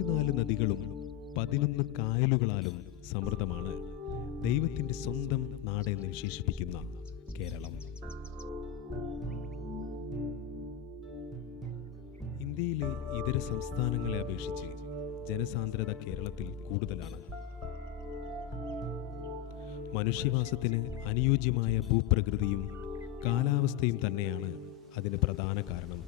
64 നദികളും 11 കായലുകളാലും സമൃദ്ധമാണ് ദൈവത്തിൻ്റെ സ്വന്തം നാടെന്ന് വിശേഷിപ്പിക്കുന്ന കേരളം. ഇന്ത്യയിലെ ഇതര സംസ്ഥാനങ്ങളെ അപേക്ഷിച്ച് ജനസാന്ദ്രത കേരളത്തിൽ കൂടുതലാണ്. മനുഷ്യവാസത്തിന് അനുയോജ്യമായ ഭൂപ്രകൃതിയും കാലാവസ്ഥയും തന്നെയാണ് അതിന് പ്രധാന കാരണം.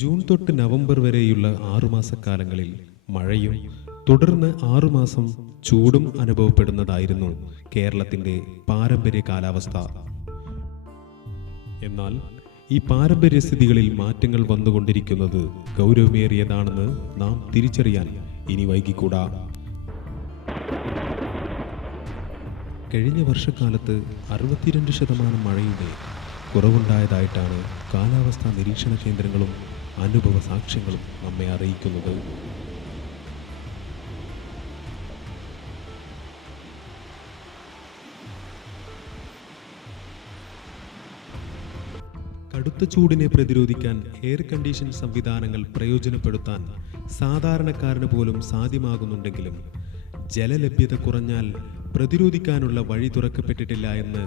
ജൂൺ തൊട്ട് നവംബർ വരെയുള്ള 6 മാസക്കാലങ്ങളിൽ മഴയും തുടർന്ന് 6 മാസം ചൂടും അനുഭവപ്പെടുന്നതായിരുന്നു കേരളത്തിൻ്റെ പാരമ്പര്യ കാലാവസ്ഥ. എന്നാൽ ഈ പാരമ്പര്യസ്ഥിതികളിൽ മാറ്റങ്ങൾ വന്നുകൊണ്ടിരിക്കുന്നത് ഗൗരവമേറിയതാണെന്ന് നാം തിരിച്ചറിയാൻ ഇനി വൈകിക്കൂടാ. കഴിഞ്ഞ വർഷക്കാലത്ത് 62% മഴയുടെ കുറവുണ്ടായതായിട്ടാണ് കാലാവസ്ഥാ നിരീക്ഷണ കേന്ദ്രങ്ങളും അനുഭവ സാക്ഷ്യങ്ങളും നമ്മെ അറിയിക്കുന്നത്. കടുത്ത ചൂടിനെ പ്രതിരോധിക്കാൻ എയർ കണ്ടീഷൻ സംവിധാനങ്ങൾ പ്രയോജനപ്പെടുത്താൻ സാധാരണക്കാരന് പോലും സാധ്യമാകുന്നുണ്ടെങ്കിലും ജലലഭ്യത കുറഞ്ഞാൽ പ്രതിരോധിക്കാനുള്ള വഴി തുറക്കപ്പെട്ടിട്ടില്ല എന്ന്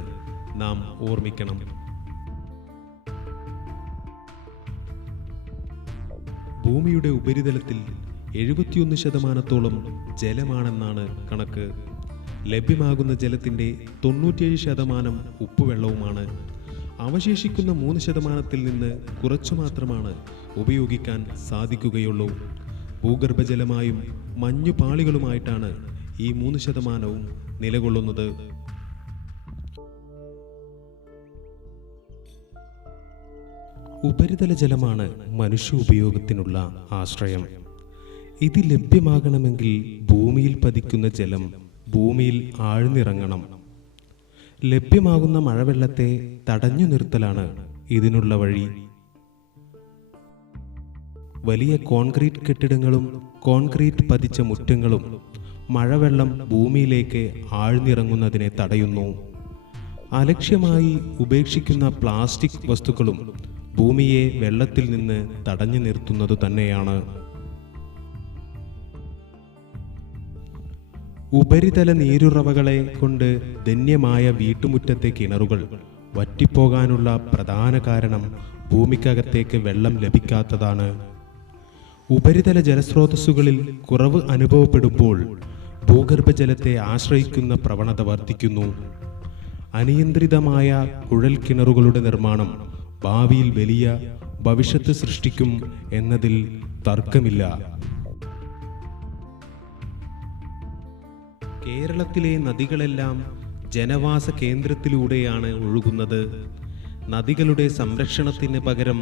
നാം ഓർമ്മിക്കണം. ഭൂമിയുടെ ഉപരിതലത്തിൽ 71% ജലമാണെന്നാണ് കണക്ക്. ലഭ്യമാകുന്ന ജലത്തിൻ്റെ 97% ഉപ്പുവെള്ളവുമാണ്. അവശേഷിക്കുന്ന 3% നിന്ന് കുറച്ചു മാത്രമാണ് ഉപയോഗിക്കാൻ സാധിക്കുകയുള്ളൂ. ഭൂഗർഭജലമായും മഞ്ഞുപാളികളുമായിട്ടാണ് ഈ 3% നിലകൊള്ളുന്നത്. ഉപരിതല ജലമാണ് മനുഷ്യ ഉപയോഗത്തിനുള്ള ആശ്രയം. ഇത് ലഭ്യമാകണമെങ്കിൽ ഭൂമിയിൽ പതിക്കുന്ന ജലം ഭൂമിയിൽ ആഴ്ന്നിറങ്ങണം. ലഭ്യമാകുന്ന മഴവെള്ളത്തെ തടഞ്ഞു നിർത്തലാണ് ഇതിനുള്ള വഴി. വലിയ കോൺക്രീറ്റ് കെട്ടിടങ്ങളും കോൺക്രീറ്റ് പതിച്ച മുറ്റങ്ങളും മഴവെള്ളം ഭൂമിയിലേക്ക് ആഴ്ന്നിറങ്ങുന്നതിനെ തടയുന്നു. അലക്ഷ്യമായി ഉപേക്ഷിക്കുന്ന പ്ലാസ്റ്റിക് വസ്തുക്കളും ഭൂമിയെ വെള്ളത്തിൽ നിന്ന് തടഞ്ഞു നിർത്തുന്നത് തന്നെയാണ്. ഉപരിതല നീരുറവകളെ കൊണ്ട് ധന്യമായ വീട്ടുമുറ്റത്തെ കിണറുകൾ വറ്റിപ്പോകാനുള്ള പ്രധാന കാരണം ഭൂമിക്കകത്തേക്ക് വെള്ളം ലഭിക്കാത്തതാണ്. ഉപരിതല ജലസ്രോതസ്സുകളിൽ കുറവ് അനുഭവപ്പെടുമ്പോൾ ഭൂഗർഭജലത്തെ ആശ്രയിക്കുന്ന പ്രവണത വർദ്ധിക്കുന്നു. അനിയന്ത്രിതമായ കുഴൽ കിണറുകളുടെ നിർമ്മാണം ഭാവിയിൽ വലിയ ഭവിഷ്യത്ത് സൃഷ്ടിക്കും എന്നതിൽ തർക്കമില്ല. കേരളത്തിലെ നദികളെല്ലാം ജനവാസ കേന്ദ്രത്തിലൂടെയാണ് ഒഴുകുന്നത്. നദികളുടെ സംരക്ഷണത്തിന് പകരം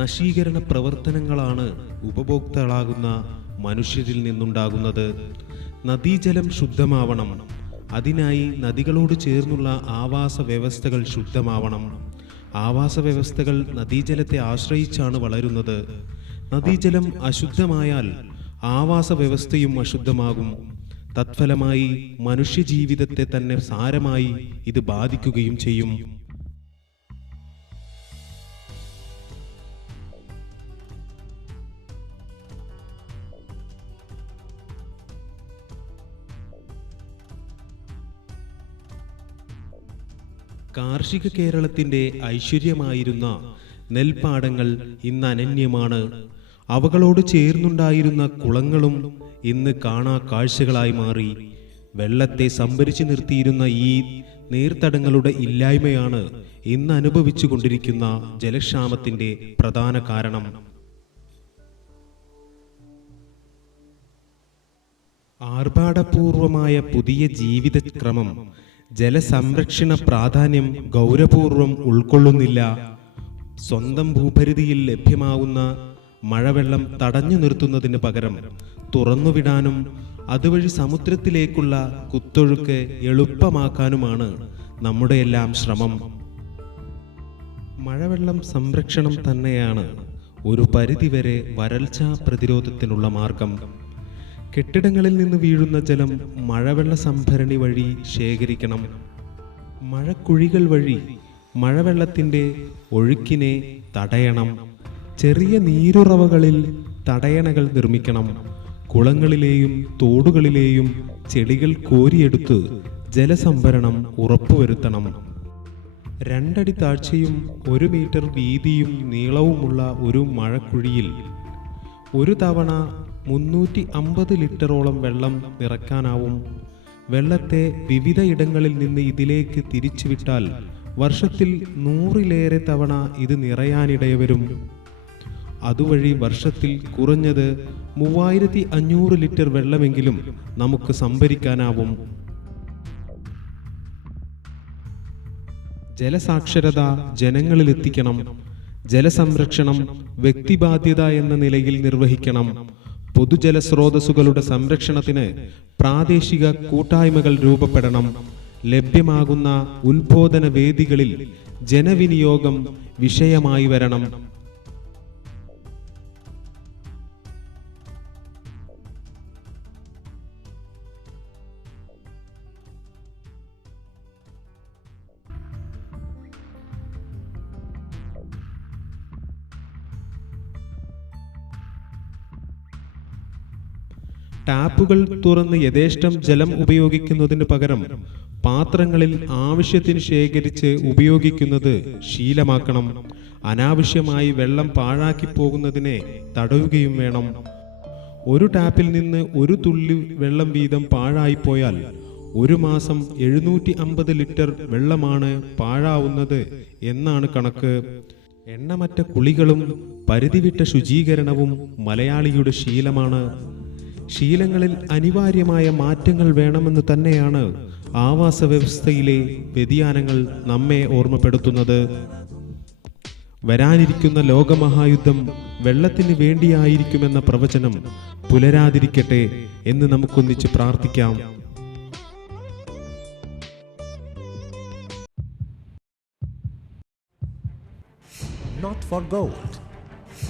നശീകരണ പ്രവർത്തനങ്ങളാണ് ഉപഭോക്താക്കളാകുന്ന മനുഷ്യരിൽ നിന്നുണ്ടാകുന്നത്. നദീജലം ശുദ്ധമാവണം. അതിനായി നദികളോട് ചേർന്നുള്ള ആവാസ വ്യവസ്ഥകൾ ശുദ്ധമാവണം. ആവാസ വ്യവസ്ഥകൾ നദീജലത്തെ ആശ്രയിച്ചാണ് വളരുന്നത്. നദീജലം അശുദ്ധമായാൽ ആവാസ വ്യവസ്ഥയും അശുദ്ധമാകും. തത്ഫലമായി മനുഷ്യജീവിതത്തെ തന്നെ സാരമായി ഇത് ബാധിക്കുകയും ചെയ്യും. കാർഷിക കേരളത്തിൻ്റെ ഐശ്വര്യമായിരുന്ന നെൽപ്പാടങ്ങൾ ഇന്ന് അനന്യമാണ്. അവകളോട് ചേർന്നുണ്ടായിരുന്ന കുളങ്ങളും ഇന്ന് കാണാ കാഴ്ചകളായി മാറി. വെള്ളത്തെ സംഭരിച്ചു നിർത്തിയിരുന്ന ഈ നീർത്തടങ്ങളുടെ ഇല്ലായ്മയാണ് ഇന്ന് അനുഭവിച്ചു കൊണ്ടിരിക്കുന്ന ജലക്ഷാമത്തിൻ്റെ പ്രധാന കാരണം. ആർഭാടപൂർവമായ പുതിയ ജീവിതക്രമം ജലസംരക്ഷണ പ്രാധാന്യം ഗൗരവപൂർവം ഉൾക്കൊള്ളുന്നില്ല. സ്വന്തം ഭൂപരിധിയിൽ ലഭ്യമാവുന്ന മഴവെള്ളം തടഞ്ഞു നിർത്തുന്നതിന് പകരം തുറന്നുവിടാനും അതുവഴി സമുദ്രത്തിലേക്കുള്ള കുത്തൊഴുക്ക് എളുപ്പമാക്കാനുമാണ് നമ്മുടെയെല്ലാം ശ്രമം. മഴവെള്ളം സംരക്ഷണം തന്നെയാണ് ഒരു പരിധിവരെ വരൾച്ച പ്രതിരോധത്തിനുള്ള മാർഗം. കെട്ടിടങ്ങളിൽ നിന്ന് വീഴുന്ന ജലം മഴവെള്ള സംഭരണി വഴി ശേഖരിക്കണം. മഴക്കുഴികൾ വഴി മഴവെള്ളത്തിൻ്റെ ഒഴുക്കിനെ തടയണം. ചെറിയ നീരുറവകളിൽ തടയണകൾ നിർമ്മിക്കണം. കുളങ്ങളിലെയും തോടുകളിലെയും ചെളികൾ കോരിയെടുത്ത് ജലസംഭരണം ഉറപ്പുവരുത്തണം. 2 അടി താഴ്ചയും 1 മീറ്റർ വീതിയും നീളവുമുള്ള ഒരു മഴക്കുഴിയിൽ ഒരു തവണ 350 ലിറ്ററോളം വെള്ളം നിറയ്ക്കാനാവും. വെള്ളത്തെ വിവിധ ഇടങ്ങളിൽ നിന്ന് ഇതിലേക്ക് തിരിച്ചുവിട്ടാൽ വർഷത്തിൽ 100-ലേറെ തവണ ഇത് നിറയാനിടവരും. അതുവഴി വർഷത്തിൽ കുറഞ്ഞത് 3500 ലിറ്റർ വെള്ളമെങ്കിലും നമുക്ക് സംഭരിക്കാനാവും. ജലസാക്ഷരത ജനങ്ങളിലെത്തിക്കണം. ജലസംരക്ഷണം വ്യക്തിബാധ്യത എന്ന നിലയിൽ നിർവഹിക്കണം. പൊതുജല സ്രോതസ്സുകളുടെ സംരക്ഷണത്തിന് പ്രാദേശിക കൂട്ടായ്മകൾ രൂപപ്പെടണം. ലഭ്യമാകുന്ന ഉത്ബോധന വേദികളിൽ ജനവിനിയോഗം വിഷയമായി വരണം. ടാപ്പുകൾ തുറന്ന് യഥേഷ്ടം ജലം ഉപയോഗിക്കുന്നതിന് പകരം പാത്രങ്ങളിൽ ആവശ്യത്തിന് ശേഖരിച്ച് ഉപയോഗിക്കുന്നത് ശീലമാക്കണം. അനാവശ്യമായി വെള്ളം പാഴാക്കി പോകുന്നതിനെ തടയുകയും വേണം. ഒരു ടാപ്പിൽ നിന്ന് ഒരു തുള്ളി വെള്ളം വീതം പാഴായിപ്പോയാൽ ഒരു മാസം 750 ലിറ്റർ വെള്ളമാണ് പാഴാവുന്നത് എന്നാണ് കണക്ക്. എണ്ണമറ്റ കുളികളും പരിധിവിട്ട ശുചീകരണവും മലയാളിയുടെ ശീലമാണ്. ശീലങ്ങളിൽ അനിവാര്യമായ മാറ്റങ്ങൾ വേണമെന്ന് തന്നെയാണ് ആവാസ വ്യവസ്ഥയിലെ വ്യതിയാനങ്ങൾ നമ്മെ ഓർമ്മപ്പെടുത്തുന്നത്. വരാനിരിക്കുന്ന ലോകമഹായുദ്ധം വെള്ളത്തിന് വേണ്ടിയായിരിക്കുമെന്ന പ്രവചനം പുലരാതിരിക്കട്ടെ എന്ന് നമുക്കൊന്നിച്ച് പ്രാർത്ഥിക്കാം. Not for gold,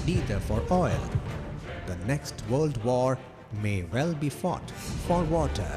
neither for oil. The next world war may well be fought for water.